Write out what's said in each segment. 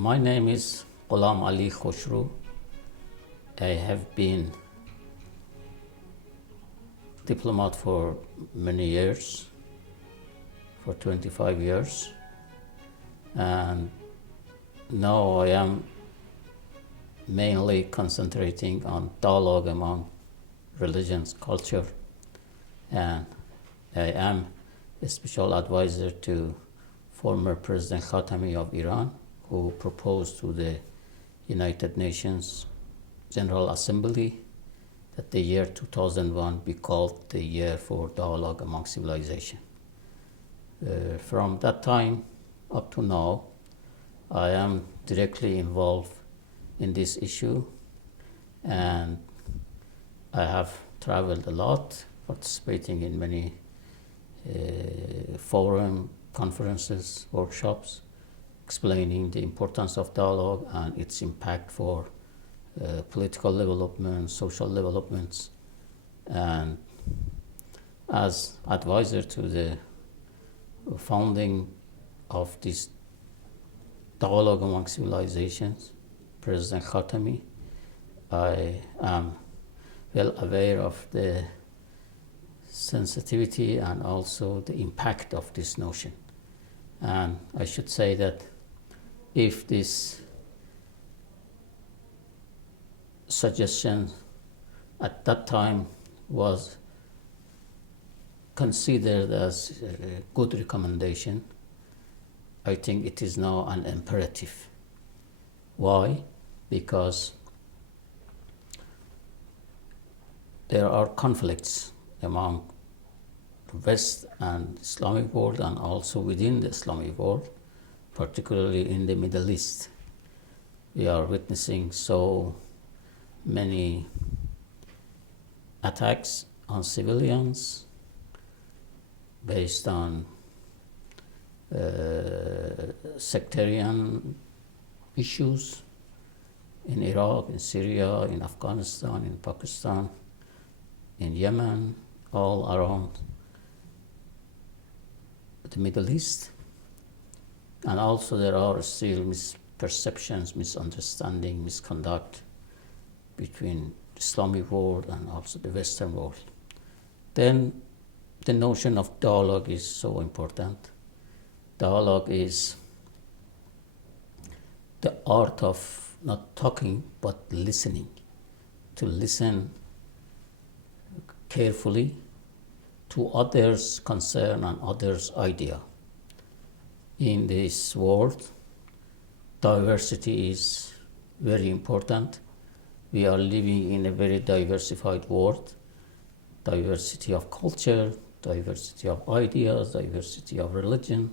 My name is Gholamali Khoshroo. I have been diplomat for many years, for 25 years, and now I am mainly concentrating on dialogue among religions, culture, and I am a special advisor to former President Khatami of Iran, who proposed to the United Nations General Assembly that the year 2001 be called the year for dialogue among civilization. From that time up to now, I am directly involved in this issue, and I have traveled a lot, participating in many forum, conferences, workshops, explaining the importance of dialogue and its impact for political development, social developments, and as advisor to the founding of this dialogue among civilizations, President Khatami, I am well aware of the sensitivity and also the impact of this notion. And I should say that if this suggestion at that time was considered as a good recommendation, I think it is now an imperative. Why? Because there are conflicts among the West and Islamic world, and also within the Islamic world, particularly in the Middle East. We are witnessing so many attacks on civilians based on sectarian issues in Iraq, in Syria, in Afghanistan, in Pakistan, in Yemen, all around the Middle East. And also there are still misperceptions, misunderstanding, misconduct between the Islamic world and also the Western world. Then the notion of dialogue is so important. Dialogue is the art of not talking but listening, to listen carefully to others' concern and others' idea. In this world, diversity is very important. We are living in a very diversified world, diversity of culture, diversity of ideas, diversity of religion,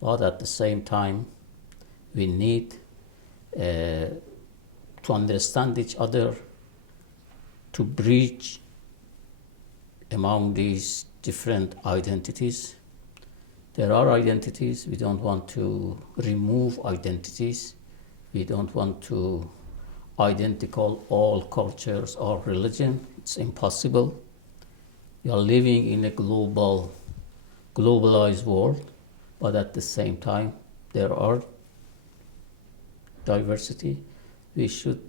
but at the same time, we need to understand each other, to bridge among these different identities. There are identities. We don't want to remove identities. We don't want to identical all cultures or religion. It's impossible. We are living in a globalized world, but at the same time, there are diversity. We should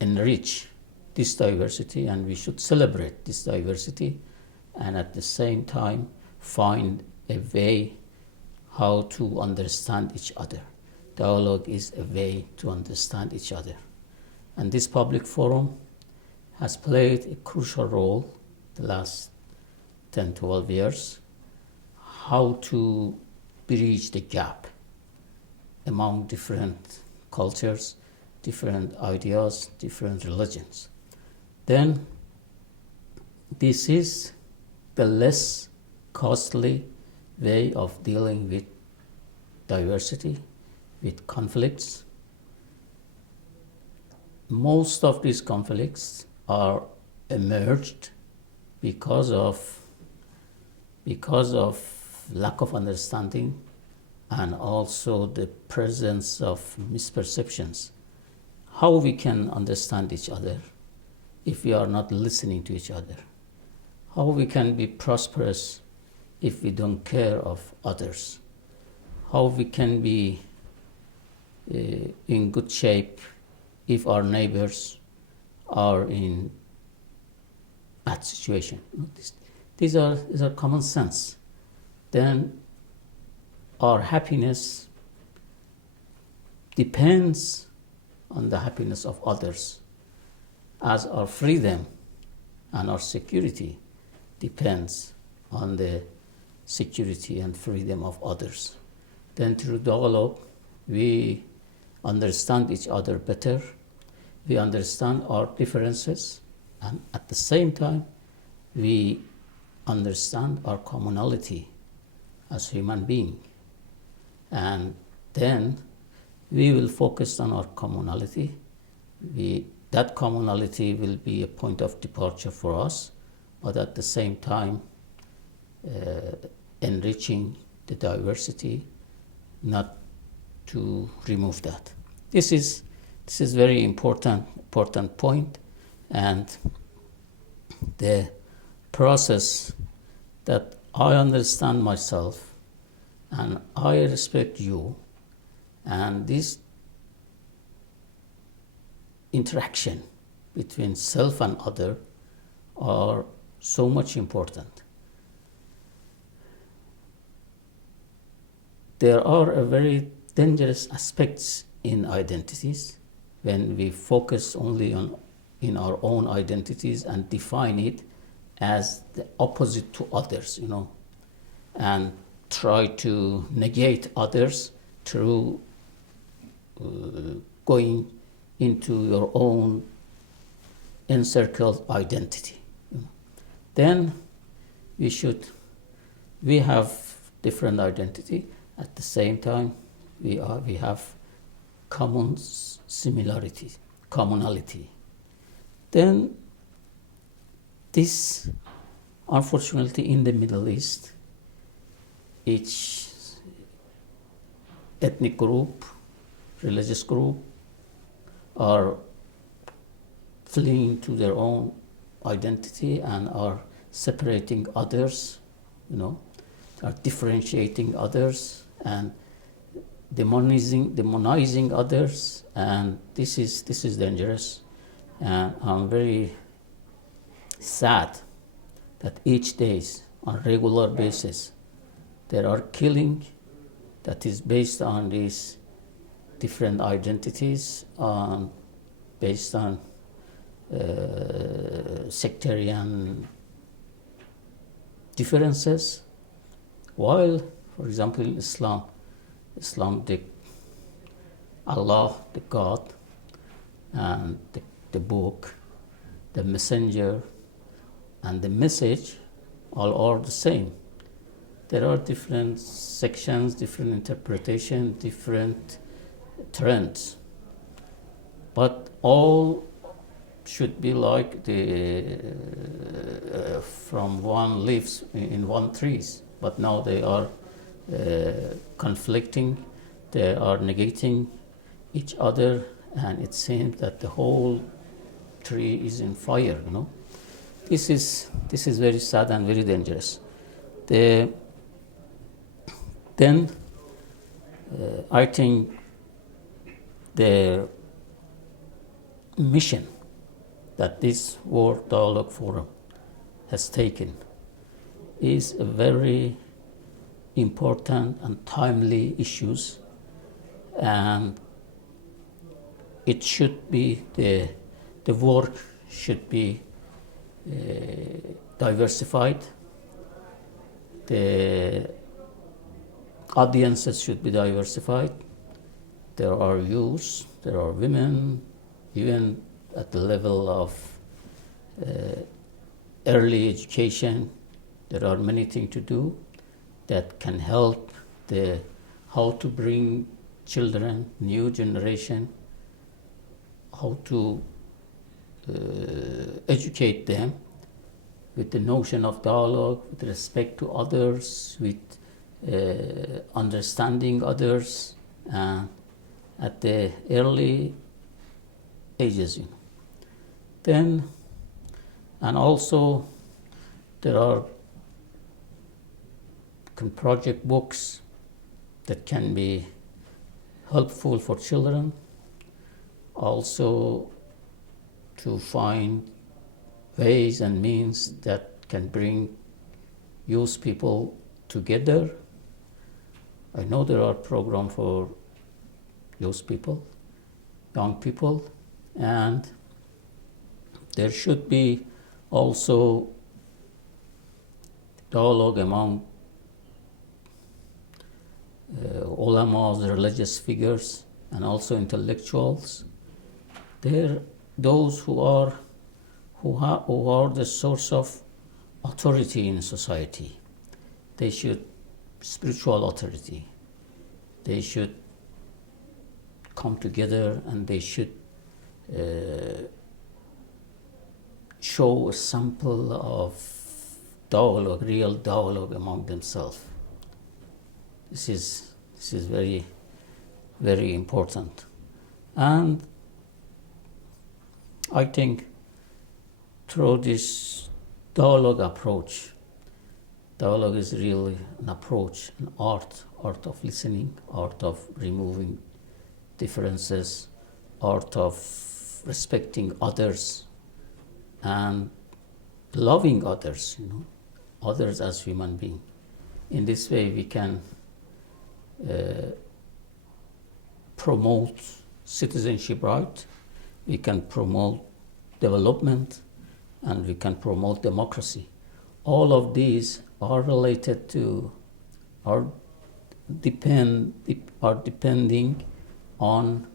enrich this diversity, and we should celebrate this diversity, and at the same time find a way how to understand each other. Dialogue is a way to understand each other. And this public forum has played a crucial role the last 10, 12 years, how to bridge the gap among different cultures, different ideas, different religions. Then this is the less costly way of dealing with diversity, with conflicts. Most of these conflicts are emerged because of lack of understanding and also the presence of misperceptions. How we can understand each other if we are not listening to each other? How we can be prosperous if we don't care of others? How we can be in good shape if our neighbors are in bad situation. These are common sense. Then our happiness depends on the happiness of others, as our freedom and our security depends on the security and freedom of others. Then through dialogue, we understand each other better, we understand our differences, and at the same time, we understand our commonality as human beings. And then we will focus on our commonality. That commonality will be a point of departure for us, but at the same time, enriching the diversity, not to remove that. This is very important point, and the process that I understand myself and I respect you, and this interaction between self and other are so much important. There are a very dangerous aspects in identities when we focus only on in our own identities and define it as the opposite to others, and try to negate others through going into your own encircled identity. Then we have different identity. At the same time, we have common similarity, commonality. Then this, unfortunately, in the Middle East, each ethnic group, religious group, are fleeing to their own identity and are separating others, are differentiating others and demonizing others, and this is dangerous. And I'm very sad that each day, on a regular basis, there are killing that is based on these different identities, based on sectarian differences. While, for example, in Islam, Allah, the God, and the book, the messenger, and the message all are the same. There are different sections, different interpretation, different trends, but all should be like from one leaves in one trees. But now they are conflicting, they are negating each other, and it seems that the whole tree is in fire. This is very sad and very dangerous. Then I think the mission that this World Dialogue Forum has taken is a very important and timely issues, and it should be the work should be diversified. The audiences should be diversified. There are youths, there are women, even at the level of early education. There are many things to do that can help how to bring children, new generation, how to educate them with the notion of dialogue, with respect to others, with understanding others, at the early ages. Then, and also there are project books that can be helpful for children, also to find ways and means that can bring youth people together. I know there are programs for youth people, young people, and there should be also dialogue among ulamas, religious figures, and also intellectuals. They're those who are the source of authority in society. They should spiritual authority. They should come together and they should show a sample of dialogue, real dialogue among themselves. This is very, very important. And I think through this dialogue approach, dialogue is really an approach, an art of listening, art of removing differences, art of respecting others and loving others, others as human beings. In this way, we can promote citizenship right, we can promote development, and we can promote democracy. All of these are related to, are depending on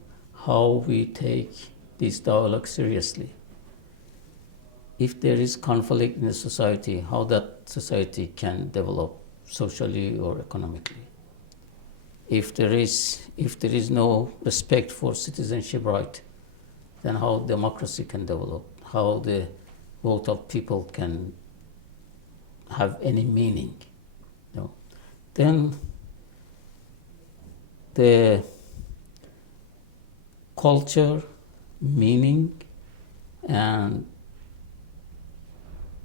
how we take this dialogue seriously. If there is conflict in the society, how that society can develop socially or economically. If there is no respect for citizenship right, then how democracy can develop, how the vote of people can have any meaning. Then the culture, meaning, and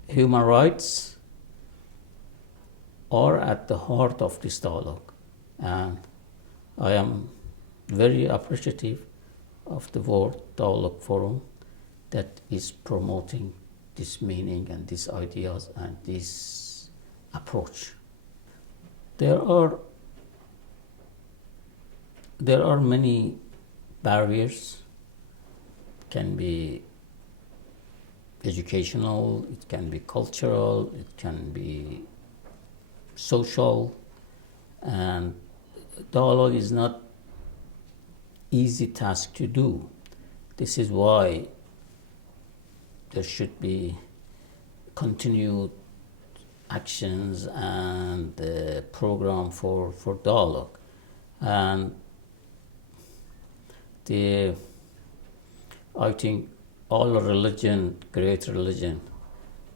human rights are at the heart of this dialogue. And I am very appreciative of the World Dialogue Forum that is promoting this meaning and these ideas and this approach. There are many barriers. It can be educational, it can be cultural, it can be social, and dialogue is not easy task to do. This is why there should be continued actions and program for dialogue. And I think all religion, great religion,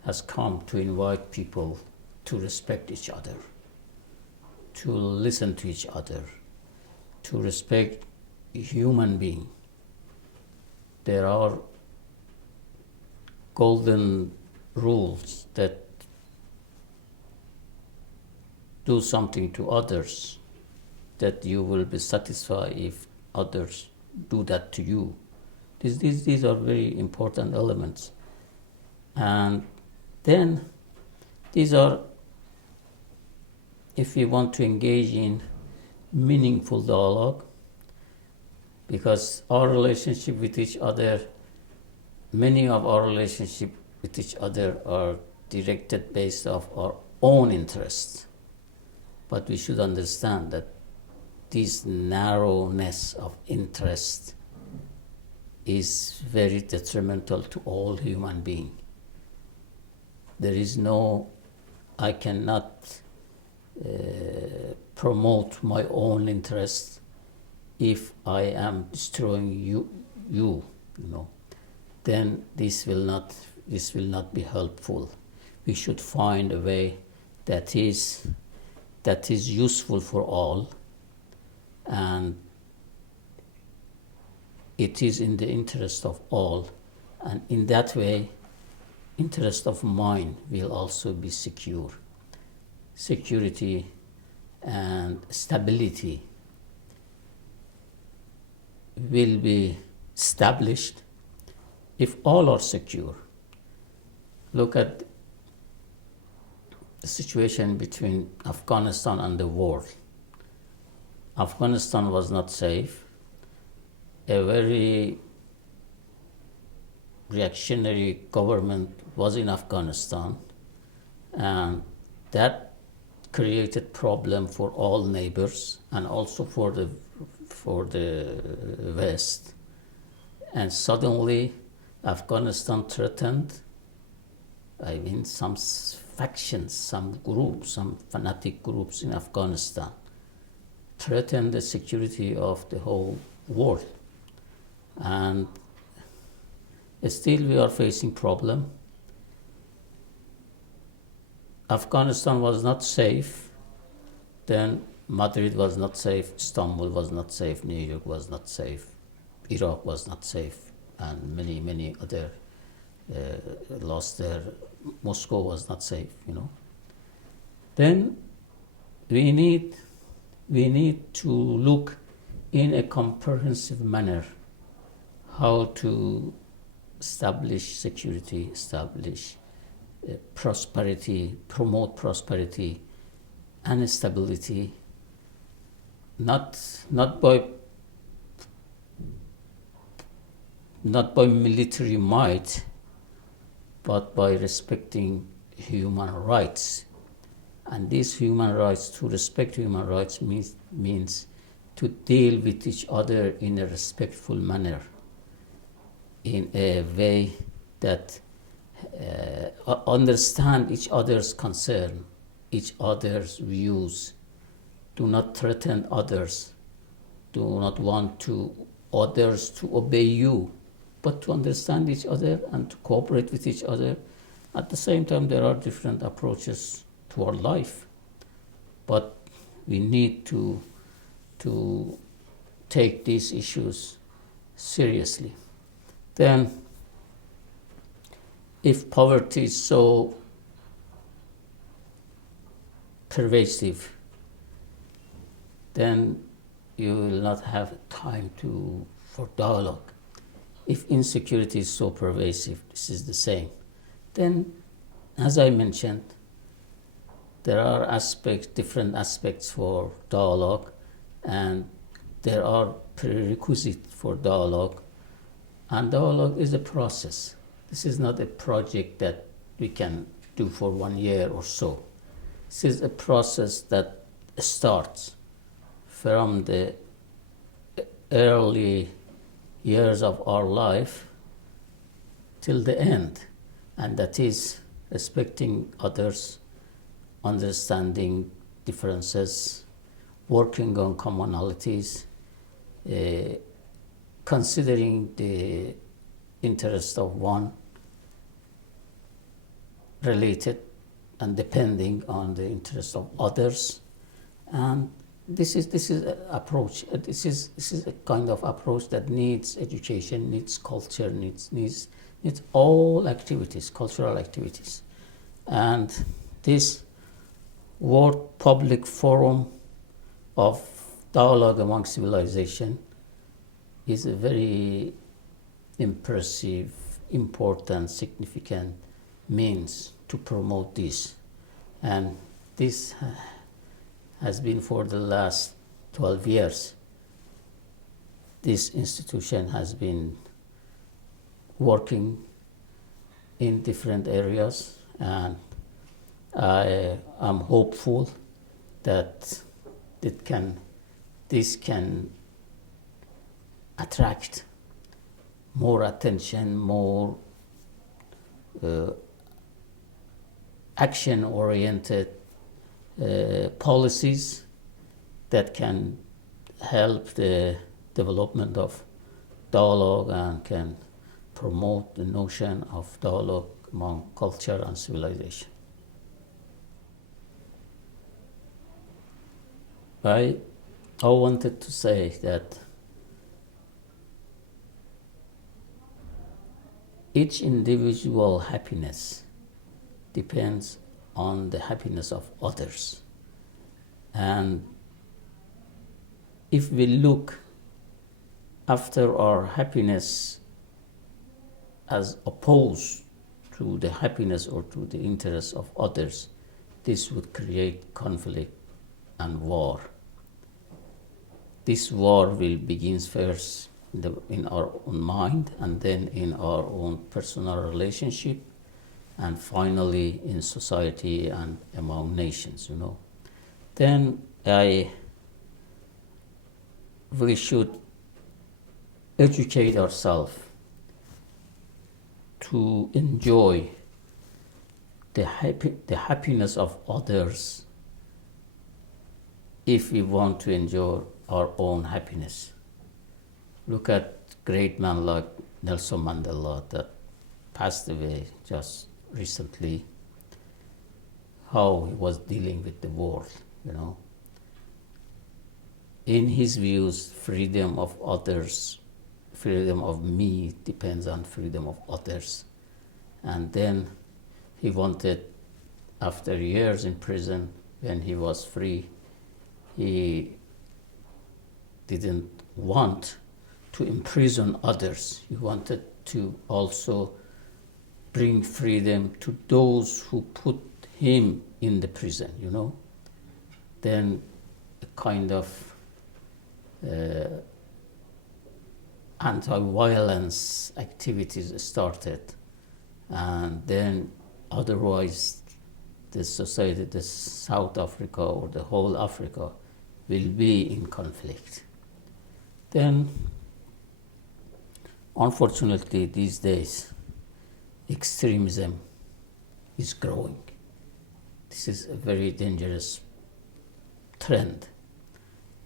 has come to invite people to respect each other, to listen to each other, to respect human being. There are golden rules that do something to others, that you will be satisfied if others do that to you. These are very important elements. And then these are, if we want to engage in meaningful dialogue, because our relationship with each other, many of our relationship with each other are directed based off our own interests. But we should understand that this narrowness of interest is very detrimental to all human beings. There is I cannot promote my own interest if I am destroying you, then this will not be helpful. We should find a way that is useful for all, and it is in the interest of all, and in that way, interest of mine will also be secure. Security and stability will be established if all are secure. Look at the situation between Afghanistan and the world. Afghanistan was not safe. A very reactionary government was in Afghanistan, and that created problem for all neighbors and also for the West. And suddenly Afghanistan threatened, some factions, some groups, some fanatic groups in Afghanistan threatened the security of the whole world. And still we are facing problem. Afghanistan was not safe, then Madrid was not safe, Istanbul was not safe, New York was not safe, Iraq was not safe, and many other lost their. Moscow was not safe, Then we need to look in a comprehensive manner how to establish security, establish prosperity, promote prosperity and stability, not by military might, but by respecting human rights. And these human rights, to respect human rights means to deal with each other in a respectful manner, in a way that understand each other's concern, each other's views, do not threaten others, do not want others to obey you, but to understand each other and to cooperate with each other. At the same time, there are different approaches to our life, but we need to take these issues seriously. Then, if poverty is so pervasive, then you will not have time for dialogue. If insecurity is so pervasive, this is the same. Then, as I mentioned, there are different aspects for dialogue, and there are prerequisites for dialogue. And dialogue is a process. This is not a project that we can do for 1 year or so. This is a process that starts from the early years of our life till the end, and that is respecting others, understanding differences, working on commonalities, considering the interest of one related and depending on the interest of others. And this is an approach. This is a kind of approach that needs education, needs culture, needs all activities, cultural activities. And this World Public Forum of Dialogue Among Civilization is a very impressive, important, significant means to promote this. And this has been for the last 12 years. This institution has been working in different areas, and I am hopeful that this can attract more attention, more action-oriented policies that can help the development of dialogue and can promote the notion of dialogue among culture and civilization. I wanted to say that each individual happiness depends on the happiness of others. And if we look after our happiness as opposed to the happiness or to the interests of others, this would create conflict and war. This war will begin first in our own mind, and then in our own personal relationship, and finally in society and among nations, Then we should educate ourselves to enjoy the happiness of others if we want to enjoy our own happiness. Look at great men like Nelson Mandela that passed away just recently, how he was dealing with the world, In his views, freedom of others, freedom of me depends on freedom of others. And then he wanted, after years in prison, when he was free, he didn't want to imprison others. He wanted to also bring freedom to those who put him in the prison, Then a kind of anti-violence activities started, and then otherwise the society, the South Africa or the whole Africa will be in conflict. Then, unfortunately, these days, extremism is growing. This is a very dangerous trend.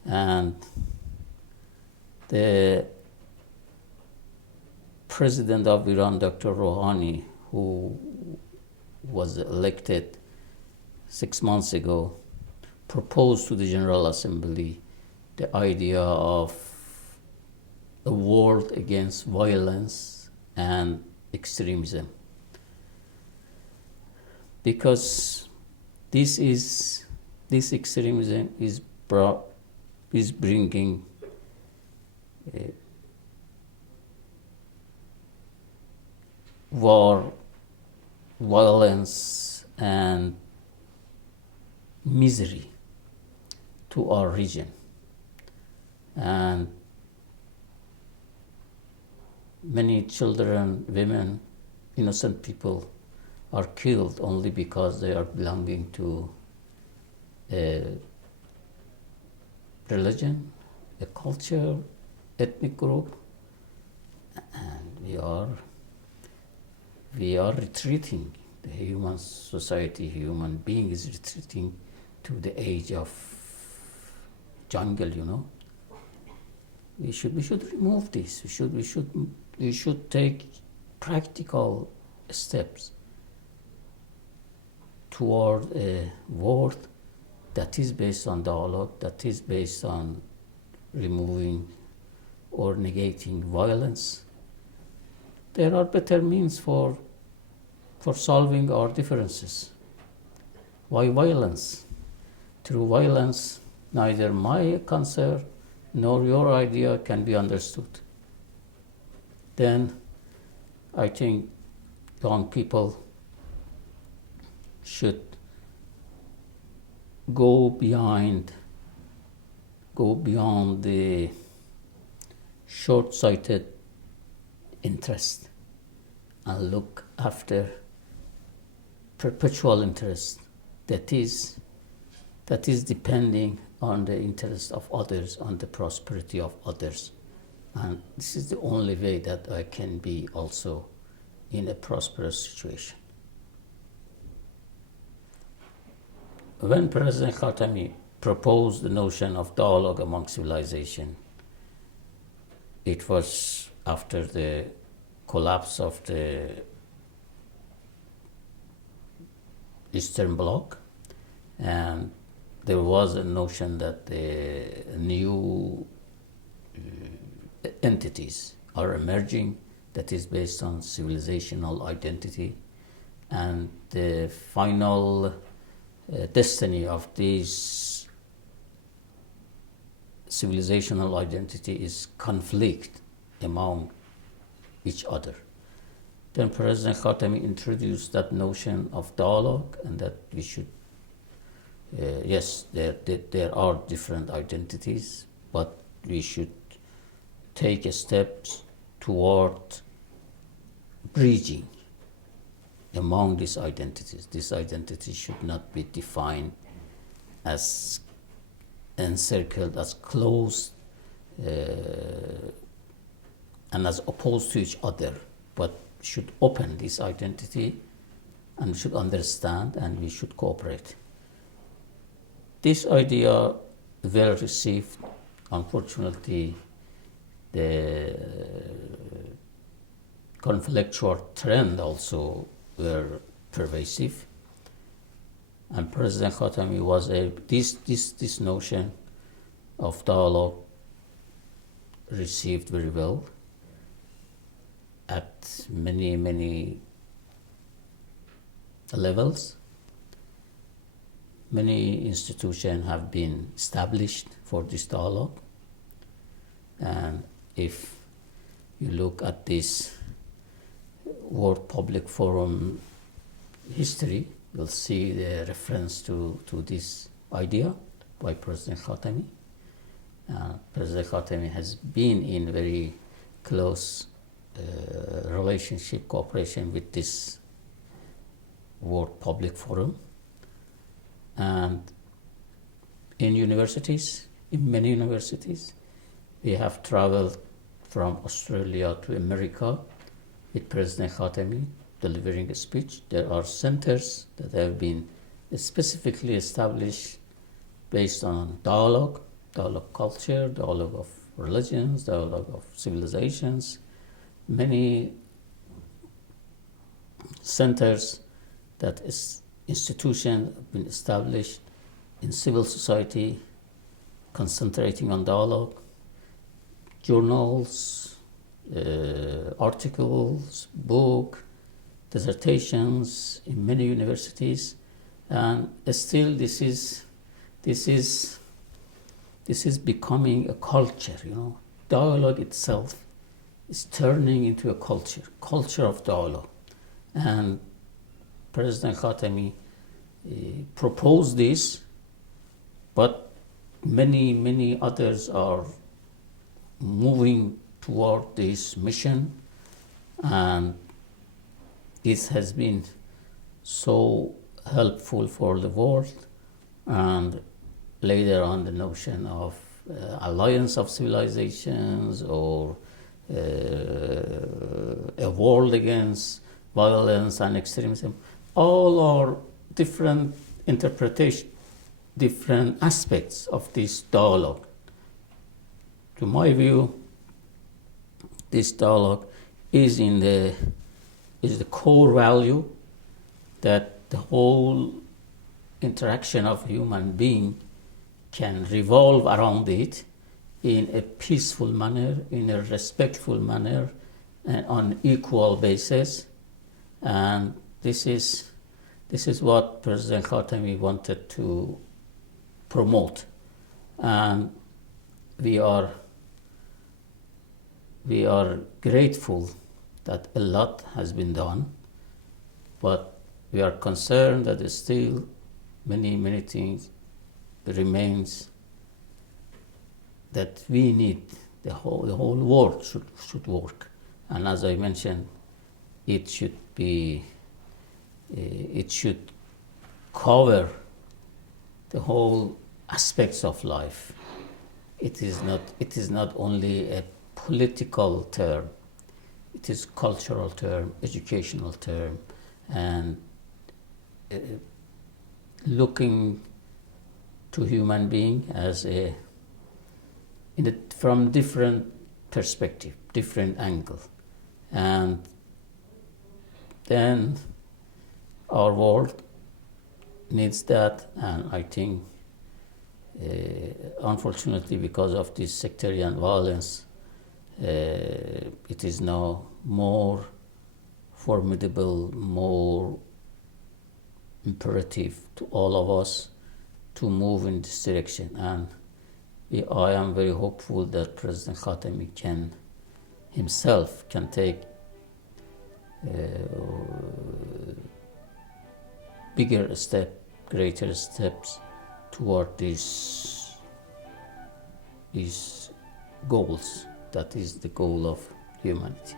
And the president of Iran, Dr. Rouhani, who was elected 6 months ago, proposed to the General Assembly the idea of a world against violence and extremism. Because this extremism is bringing war, violence, and misery to our region. And many children, women, innocent people are killed only because they are belonging to a religion, a culture, ethnic group, and we are retreating. The human society, human being is retreating to the age of jungle, We should remove this. We should take practical steps toward a world that is based on dialogue, that is based on removing or negating violence. There are better means for solving our differences. Why violence? Through violence, neither my concern nor your idea can be understood. Then I think young people should go beyond the short-sighted interest and look after perpetual interest that is depending on the interest of others, on the prosperity of others. And this is the only way that I can be also in a prosperous situation. When President Khatami proposed the notion of dialogue among civilization, it was after the collapse of the Eastern Bloc, and there was a notion that the new entities are emerging that is based on civilizational identity, and the final destiny of these civilizational identity is conflict among each other. Then President Khatami introduced that notion of dialogue, and that we should, yes, there are different identities, but we should take a step toward bridging among these identities. This identity should not be defined as encircled, as closed, and as opposed to each other, but should open this identity, and we should understand, and we should cooperate. This idea well received. Unfortunately, the conflictual trend also were pervasive, and President Khatami was this notion of dialogue received very well at many levels. Many institutions have been established for this dialogue, and if you look at this World Public Forum history, you'll see the reference to this idea by President Khatami. President Khatami has been in very close relationship, cooperation with this World Public Forum. And in universities, in many universities, we have traveled from Australia to America with President Khatami delivering a speech. There are centers that have been specifically established based on dialogue culture, dialogue of religions, dialogue of civilizations. Many centers that institutions have been established in civil society concentrating on dialogue, journals, articles, book, dissertations in many universities, and still this is becoming a culture. Dialogue itself is turning into a culture of dialogue, and President Khatami proposed this, but many others are moving toward this mission, and this has been so helpful for the world. And later on, the notion of alliance of civilizations, or a world against violence and extremism, all are different interpretations, different aspects of this dialogue. To my view, this dialogue is the core value that the whole interaction of human being can revolve around it in a peaceful manner, in a respectful manner, and on equal basis. And this is what President Khatami wanted to promote. And we are grateful that a lot has been done, but we are concerned that still many things remains that we need. The whole world should work, and as I mentioned, it should cover the whole aspects of life. It is not only a political term, it is cultural term, educational term, and looking to human being as from different perspective, different angle. And then our world needs that, and I think unfortunately, because of this sectarian violence, it is now more formidable, more imperative to all of us to move in this direction. And I am very hopeful that President Khatami himself can take bigger greater steps toward these goals. That is the goal of humanity.